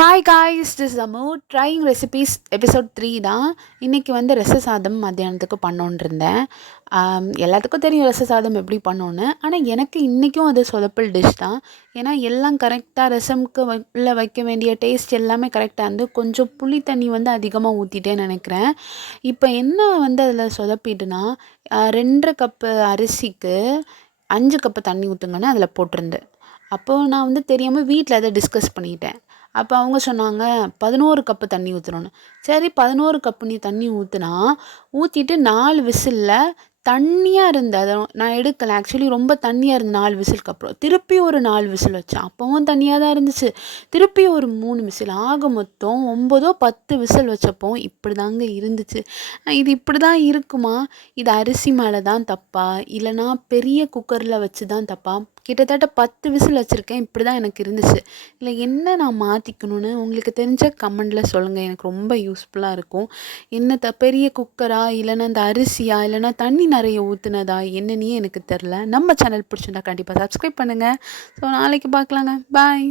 Hi guys, this Ammu trying recipes episode 3 தான். இன்றைக்கி ரச சாதம் மத்தியானத்துக்கு பண்ணோன்னு இருந்தேன். எல்லாத்துக்கும் தெரியும் ரச சாதம் எப்படி பண்ணோன்னு. ஆனால் எனக்கு இன்றைக்கும் அது சொதப்பல் டிஷ் தான். ஏன்னா எல்லாம் கரெக்டாக ரசம்க்கு உள்ள வைக்க வேண்டிய டேஸ்ட் எல்லாமே கரெக்டாக இருந்து கொஞ்சம் புளி தண்ணி அதிகமாக ஊற்றிட்டேன்னு நினைக்கிறேன். இப்போ என்ன அதில் சொதப்பிட்டுனா 2.5 கப்பு அரிசிக்கு 5 கப்பு தண்ணி ஊற்றுங்கன்னு அதில் போட்டிருந்தேன். அப்போது நான் தெரியாமல் வீட்டில் அதை டிஸ்கஸ் பண்ணிட்டேன். அப்போ அவங்க சொன்னாங்க 11 கப்பு தண்ணி ஊற்றணுன்னு. சரி 11 கப்பு நீ தண்ணி ஊற்றிட்டு 4 விசிலில் தண்ணியாக இருந்து அதை நான் எடுக்கலை. ஆக்சுவலி ரொம்ப தண்ணியாக இருந்து 4 விசிலுக்கு அப்புறம் திருப்பி ஒரு 4 விசில் வச்சேன். அப்போவும் தண்ணியாக தான் இருந்துச்சு. திருப்பி ஒரு 3 விசில், ஆக மொத்தம் 9 10 விசில் வச்சப்போ இப்படி தாங்க இருந்துச்சு. இது இப்படி தான் இருக்குமா? இது அரிசி மேலே தான் தப்பா, இல்லைனா பெரிய குக்கரில் வச்சு தான் தப்பா? கிட்டத்தட்ட 10 விசில் வச்சுருக்கேன். இப்படி தான் எனக்கு இருந்துச்சு. இல்லை என்ன நான் மாற்றிக்கணுன்னு உங்களுக்கு தெரிஞ்ச கமெண்டில் சொல்லுங்கள். எனக்கு ரொம்ப யூஸ்ஃபுல்லாக இருக்கும். என்ன பெரிய குக்கரா, இல்லைன்னா இந்த அரிசியா, இல்லைனா தண்ணி நிறைய ஊற்றுனதா என்னன்னே எனக்கு தெரில. நம்ம சேனல் பிடிச்சிருந்தா கண்டிப்பாக சப்ஸ்கிரைப் பண்ணுங்கள். ஸோ நாளைக்கு பார்க்கலாங்க. பாய்.